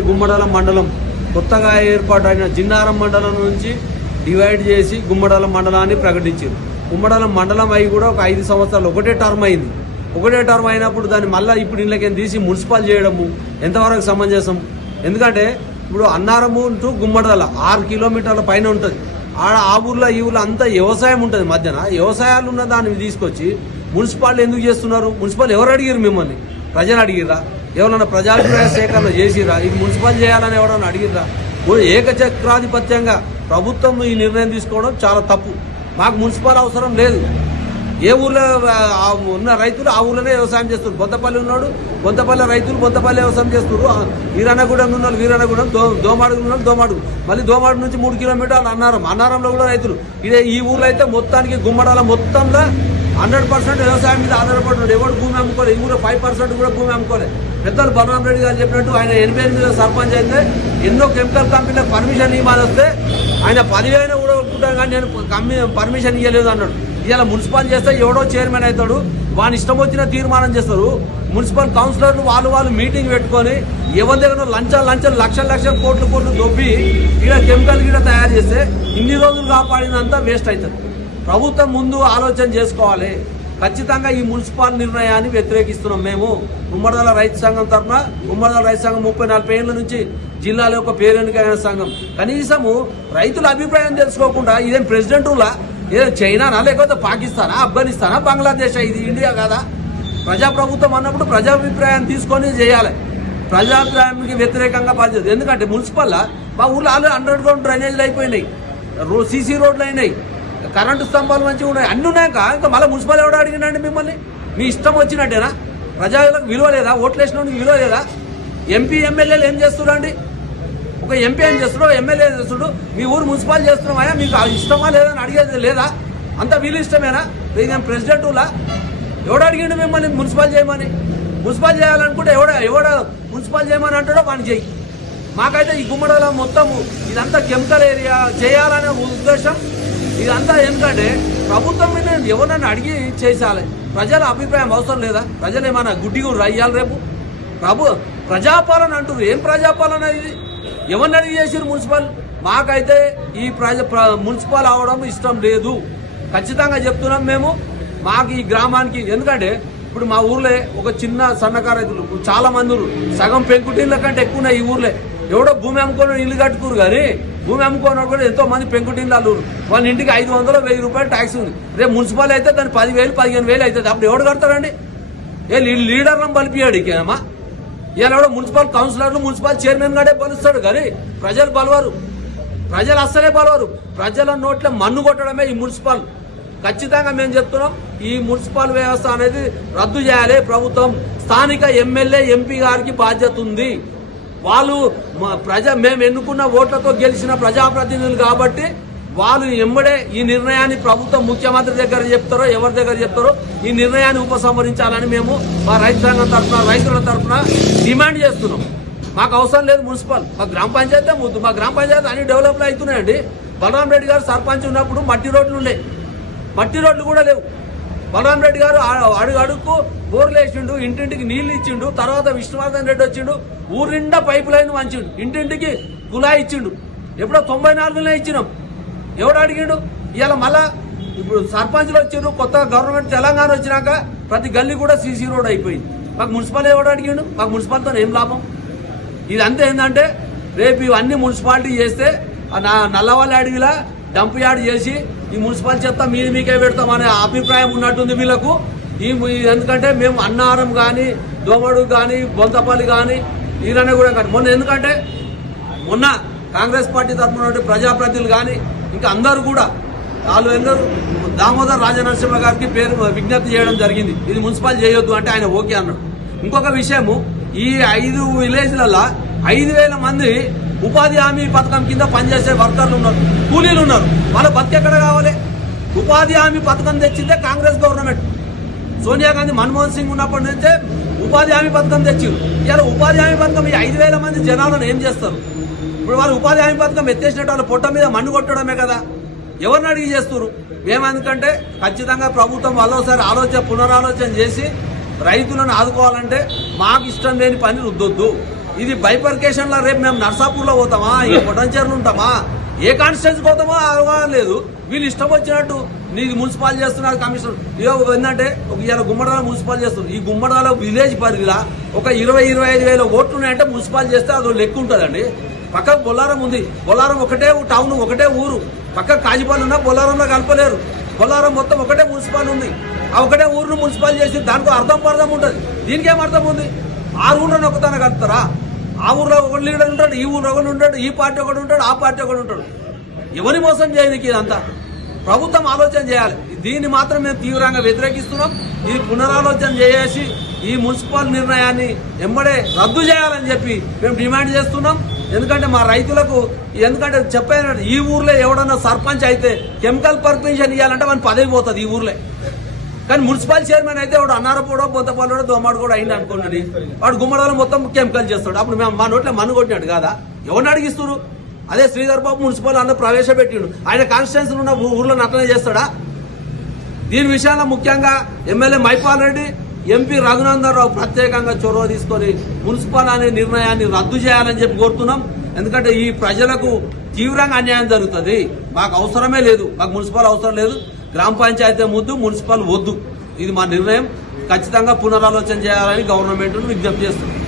గుమ్మడాల మండలం కొత్తగా ఏర్పాటైన జిన్నారం మండలం నుంచి డివైడ్ చేసి గుమ్మడాల మండలాన్ని ప్రకటించారు. గుమ్మడాల మండలం అయి కూడా ఒక 5 సంవత్సరాలు ఒకటే టర్మ్ అయింది. ఒకటే టర్మ్ అయినప్పుడు దాన్ని మళ్ళీ ఇప్పుడు ఇళ్ళకేం తీసి మున్సిపల్ చేయడము ఎంతవరకు సమంజసం? ఎందుకంటే ఇప్పుడు అన్నారము టు గుమ్మడాల 6 కిలోమీటర్ల పైన ఉంటుంది. ఆ ఊర్లో ఈ ఊర్లో అంతా వ్యవసాయం ఉంటుంది. మధ్యన వ్యవసాయాలు ఉన్న దాన్ని తీసుకొచ్చి మున్సిపాలిటీ ఎందుకు చేస్తున్నారు? మున్సిపల్ ఎవరు అడిగారు? మిమ్మల్ని ప్రజలు అడిగిర్రా? ఎవరన్నా ప్రజాభిప్రాయ సేకరణ చేసిరా? ఇది మున్సిపల్ చేయాలని ఎవరన్నా అడిగిర్రా? ఏకచక్రాధిపత్యంగా ప్రభుత్వం ఈ నిర్ణయం తీసుకోవడం చాలా తప్పు. మాకు మున్సిపల్ అవసరం లేదు. ఏ ఊర్లో ఉన్న రైతులు ఆ ఊర్లోనే వ్యవసాయం చేస్తారు. బొంతపల్లి ఉన్నాడు, బొంతపల్లి రైతులు బొంతపల్లి వ్యవసాయం చేస్తారు. వీరన్నగూడెం ఉన్నాడు, వీరన్నగూడెం, దోమాడు ఉన్నాడు, దోమాడు, మళ్ళీ దోమాడు నుంచి 3 కిలోమీటర్లు అన్నారంలో కూడా రైతులు. ఇదే ఈ ఊర్లో అయితే మొత్తానికి గుమ్మడాల మొత్తంలో 100% వ్యవసాయం మీద ఆధారపడుతున్నాడు. ఎవరు భూమి అమ్ముకోలేదు. ఈ ఊళ్ళో 5% కూడా భూమి అమ్ముకోలేదు. పెద్దలు బలరాం రెడ్డి గారు చెప్పినట్టు ఆయన 88 సర్పంచ్ అయితే ఎన్నో కెమికల్ కంపెనీలకు పర్మిషన్ ఇవ్వాలి వస్తే ఆయన 10,000 కూడా ఒప్పుకుంటాను కానీ నేను పర్మిషన్ ఇవ్వలేదు అన్నాడు. ఇలా మున్సిపల్ చేస్తే ఎవడో చైర్మన్ అవుతాడు, వాని ఇష్టం వచ్చిన తీర్మానం చేస్తారు. మున్సిపల్ కౌన్సిలర్లు వాళ్ళు మీటింగ్ పెట్టుకొని ఎవరి దగ్గర లంచాలు లక్షల కోట్లు దొబ్బి ఇక్కడ కెమికల్ గిడ తయారు చేస్తే ఇన్ని రోజులు కాపాడినంతా వేస్ట్ అవుతుంది. ప్రభుత్వం ముందు ఆలోచన చేసుకోవాలి. ఖచ్చితంగా ఈ మున్సిపల్ నిర్ణయాన్ని వ్యతిరేకిస్తున్నాం. మేము గుమ్మడాల రైతు సంఘం తరఫున, గుమ్మడాల రైతు సంఘం 34 ఏళ్ల నుంచి జిల్లాలో ఒక పేరెన్నికైన సంఘం. కనీసము రైతుల అభిప్రాయం తెలుసుకోకుండా ఇదేం ప్రెసిడెంటులా ఏదో చైనానా లేకపోతే పాకిస్తానా ఆఫ్ఘనిస్తానా బంగ్లాదేశ్? ఇది ఇండియా కాదా? ప్రజాప్రభుత్వం అన్నప్పుడు ప్రజాభిప్రాయాన్ని తీసుకొని చేయాలి. ప్రజాభిప్రాయానికి వ్యతిరేకంగా పనిచేయదు. ఎందుకంటే మున్సిపల్ మా ఊర్లో ఆల్రెడీ 100 డ్రైనేజీలు అయిపోయినాయి, సీసీ రోడ్లు అయినాయి, కరెంటు స్తంభాలు మంచిగా ఉన్నాయి, అన్ని ఉన్నాక ఇంకా మళ్ళీ మున్సిపల్ ఎవడో అడిగినండి మిమ్మల్ని? మీ ఇష్టం వచ్చినట్టేనా? ప్రజలకు విలువ లేదా? ఓట్లు వేసిన విలువ లేదా? ఎంపీ ఎమ్మెల్యేలు ఏం చేస్తున్నారండి? ఒక ఎంపీ ఏం చేస్తున్నాడు, ఎమ్మెల్యే చేస్తున్నాడు, మీ ఊరు మున్సిపల్ చేస్తున్నామా? మీకు ఇష్టమా లేదని అడిగేది లేదా? అంత వీళ్ళు ఇష్టమేనా? నేను ప్రెసిడెంటులా ఎవడు అడిగిండు మిమ్మల్ని మున్సిపల్ చేయమని? మున్సిపల్ చేయాలనుకుంటే ఎవడ మున్సిపల్ చేయమని అంటాడో పని చేయి. మాకైతే ఈ గుమ్మడాల మొత్తం ఇదంతా కెమికల్ ఏరియా చేయాలనే ఉద్దేశం ఇదంతా. ఎందుకంటే ప్రభుత్వం మీద ఎవరన్నా అడిగి చేసాలి. ప్రజల అభిప్రాయం అవసరం లేదా? ప్రజలు ఏమన్నా గుడ్డిగా రయ్యాలి రేపు? ప్రజాపాలన అంటారు. ఏం ప్రజాపాలన ఇది? ఎవరిని అడిగి చేసారు మున్సిపల్? మాకైతే ఈ మున్సిపల్ అవడం ఇష్టం లేదు. ఖచ్చితంగా చెప్తున్నాం మేము. మాకు ఈ గ్రామానికి ఎందుకంటే ఇప్పుడు మా ఊర్లే ఒక చిన్న సన్నకారు రైతులు చాలా మంది సగం పెంకుటిళ్ళ కంటే ఎక్కువ ఈ ఊర్లే. ఎవడో భూమి అమ్ముకొని ఇల్లు కట్టుకురు కానీ భూమి అమ్ముకోవడం కూడా ఎంతో మంది పెంకుటిళ్ళు అల్లురు. వాళ్ళ ఇంటికి 500-1000 రూపాయలు ట్యాక్స్ ఉంది. రేపు మున్సిపల్ అయితే దాన్ని 10,000-15,000 అవుతుంది. అప్పుడు ఎవడు కడతాడండి? లీడర్లను బలిపియాడు ఇకేమా? ఇలా కూడా మున్సిపల్ కౌన్సిలర్లు మున్సిపల్ చైర్మన్ గానే బలుస్తాడు కానీ ప్రజలు బలవారు. ప్రజలు అస్సలే బలవారు. ప్రజల నోట్ల మన్ను కొట్టడమే ఈ మున్సిపల్. ఖచ్చితంగా మేము చెప్తున్నాం, ఈ మున్సిపల్ వ్యవస్థ అనేది రద్దు చేయాలి ప్రభుత్వం. స్థానిక ఎమ్మెల్యే ఎంపీ గారికి బాధ్యత ఉంది. వాళ్ళు మేము ఎన్నుకున్న ఓట్లతో గెలిచిన ప్రజాప్రతినిధులు కాబట్టి వాళ్ళు ఎంబడే ఈ నిర్ణయాన్ని ప్రభుత్వం ముఖ్యమంత్రి దగ్గర చెప్తారో ఎవరి దగ్గర చెప్తారో ఈ నిర్ణయాన్ని ఉపసంహరించాలని మేము మా రైతు సంఘం తరఫున రైతుల తరఫున డిమాండ్ చేస్తున్నాం. మాకు అవసరం లేదు మున్సిపల్. మా గ్రామ పంచాయతీ ముద్దు. మా గ్రామ పంచాయతీ అన్ని డెవలప్లు అవుతున్నాయండి. బలరాం రెడ్డి గారు సర్పంచ్ ఉన్నప్పుడు మట్టి రోడ్లు ఉండే, మట్టి రోడ్లు కూడా లేవు. బలరాం రెడ్డి గారు అడుగుకు బోర్లు వేసిండు, ఇంటింటికి నీళ్లు ఇచ్చిండు. తర్వాత విష్ణువర్ధన్ రెడ్డి వచ్చిండు, ఊరి నిండా పైపు లైన్ వంచిండు, ఇంటింటికి కుళాయి ఇచ్చిండు. ఎప్పుడో 94లో ఇచ్చినాం. ఎవడు అడిగిండు? ఇవాళ మళ్ళా ఇప్పుడు సర్పంచ్లు వచ్చిండ్రు, కొత్త గవర్నమెంట్ తెలంగాణ వచ్చినాక ప్రతి గల్లీ కూడా సీసీ రోడ్ అయిపోయింది. మాకు మున్సిపల్ ఎవడు అడిగిండు? మాకు మున్సిపల్తో ఏం లాభం? ఇదంతా ఏంటంటే రేపు ఇవన్నీ మున్సిపాలిటీ చేస్తే నల్లవల్లి అడవిలా డంప్ యార్డ్ చేసి ఈ మున్సిపల్ చెత్త మీకే పెడతామనే అభిప్రాయం ఉన్నట్టుంది వీళ్ళకు. ఎందుకంటే మేము అన్నారం కానీ దోమడు కానీ బొంతపల్లి కానీ ఈరనే కూడా కానీ మొన్న కాంగ్రెస్ పార్టీ తరఫున ప్రజాప్రతినిధులు కానీ ఇంకా అందరూ కూడా వాళ్ళు ఎందరూ దామోదర్ రాజనరసింహ గారికి విజ్ఞప్తి చేయడం జరిగింది. ఇది మున్సిపల్ చేయొద్దు అంటే ఆయన ఓకే అన్నాడు. ఇంకొక విషయము, ఈ 5 విలేజ్లలో 5,000 మంది ఉపాధి హామీ పథకం కింద పనిచేసే వర్కర్లు ఉన్నారు, కూలీలు ఉన్నారు. వాళ్ళ బతికెక్కడ కావాలి? ఉపాధి హామీ పథకం తెచ్చిందే కాంగ్రెస్ గవర్నమెంట్. సోనియా గాంధీ మన్మోహన్ సింగ్ ఉన్నప్పటి నుంచే ఉపాధి హామీ పథకం తెచ్చారు. ఇలా ఉపాధి హామీ పథకం ఈ 5,000 మంది జనాలను ఏం చేస్తారు? ఇప్పుడు వాళ్ళు ఉపాధి హామీ పథకం ఎత్తేసినట్టు వాళ్ళ పొట్ట మీద మన్ను కొట్టడమే కదా. ఎవరిని అడిగి చేస్తారు? మేమెందుకంటే ఖచ్చితంగా ప్రభుత్వం మరోసారి పునరాలోచన చేసి రైతులను ఆదుకోవాలంటే మాకు ఇష్టం లేని పని రుద్దొద్దు. ఇది బైపర్కేషన్ లో రేపు మేము నర్సాపూర్ లో పోతామా, ఈ పొటంచేర్లు ఉంటామా, ఏ కాన్స్టిట్యూన్సీ పోతామో అవగాహన లేదు. వీళ్ళు ఇష్టం వచ్చినట్టు నీది మున్సిపాల్ చేస్తున్నారు కమిషనర్. ఇదో ఏంటంటే ఇలా గుమ్మడాల మున్సిపాల్ చేస్తున్నారు. ఈ గుమ్మడాల విలేజ్ పరిధిలా ఒక 20-25 ఓట్లు ఉన్నాయంటే మున్సిపాల్ చేస్తే అదో లెక్క ఉంటుందండి. పక్కకు బొల్లారం ఉంది, బొల్లారం ఒకటే టౌన్, ఒకటే ఊరు. పక్క కాజిపల్లి ఉన్నా బొల్లారంలో కలపలేరు. బొల్లారం మొత్తం ఒకటే మున్సిపాల్ ఉంది. ఆ ఒకటే ఊరును మున్సిపాల్ చేసి దానికి అర్థం పర్థం ఉంటుంది. దీనికి ఏం అర్థం ఉంది? 6 ఊళ్ళని ఒకతాన కలుపుతారా? ఆ ఊర్లో ఒక లీడర్ ఉంటాడు, ఈ ఊర్లో ఒకటి ఉంటాడు, ఈ పార్టీ ఒకటి ఉంటాడు, ఆ పార్టీ ఒకటి ఉంటాడు. ఎవరిని మోసం చేయడానికి ఇదంతా ప్రభుత్వం ఆలోచన చేయాలి. దీన్ని మాత్రం మేము తీవ్రంగా వ్యతిరేకిస్తున్నాం. ఇది పునరాలోచన చేసి ఈ మున్సిపల్ నిర్ణయాన్ని ఎంబడే రద్దు చేయాలని చెప్పి మేము డిమాండ్ చేస్తున్నాం. ఎందుకంటే మా రైతులకు, ఎందుకంటే చెప్పాను, ఈ ఊర్లో ఎవడన్నా సర్పంచ్ అయితే కెమికల్ పర్మిషన్ ఇవ్వాలంటే మన పదవి పోతుంది ఈ ఊర్లో. కానీ మున్సిపల్ చైర్మన్ అయితే వాడు అన్నారపోడో, బొత్తపల్లిడో, దోమాడు కూడా అయింది అనుకోండి, వాడు గుమ్మడలో మొత్తం కెమికల్ చేస్తాడు. అప్పుడు మేము మా నోట్లో మన్ను కొట్టినట్టు కాదా? ఎవరిని అడిగిస్తారు? అదే శ్రీధర్ బాబు మున్సిపల్ అన్న ప్రవేశపెట్టిండు, ఆయన కాన్స్టిట్యున్సీ ఉన్న ఊర్లో నటన చేస్తాడా? దీని విషయంలో ముఖ్యంగా ఎమ్మెల్యే మైపాల్ రెడ్డి, ఎంపీ రఘునందన్ రావు ప్రత్యేకంగా చొరవ తీసుకొని మున్సిపల్ అనే నిర్ణయాన్ని రద్దు చేయాలని చెప్పి కోరుతున్నాం. ఎందుకంటే ఈ ప్రజలకు తీవ్రంగా అన్యాయం జరుగుతుంది. మాకు అవసరమే లేదు, మాకు మున్సిపల్ అవసరం లేదు. గ్రామ పంచాయతీ ముద్దు, మున్సిపల్ వద్దు. ఇది మా నిర్ణయం. ఖచ్చితంగా పునరాలోచన చేయాలని గవర్నమెంట్ విజ్ఞప్తి చేస్తున్నాం.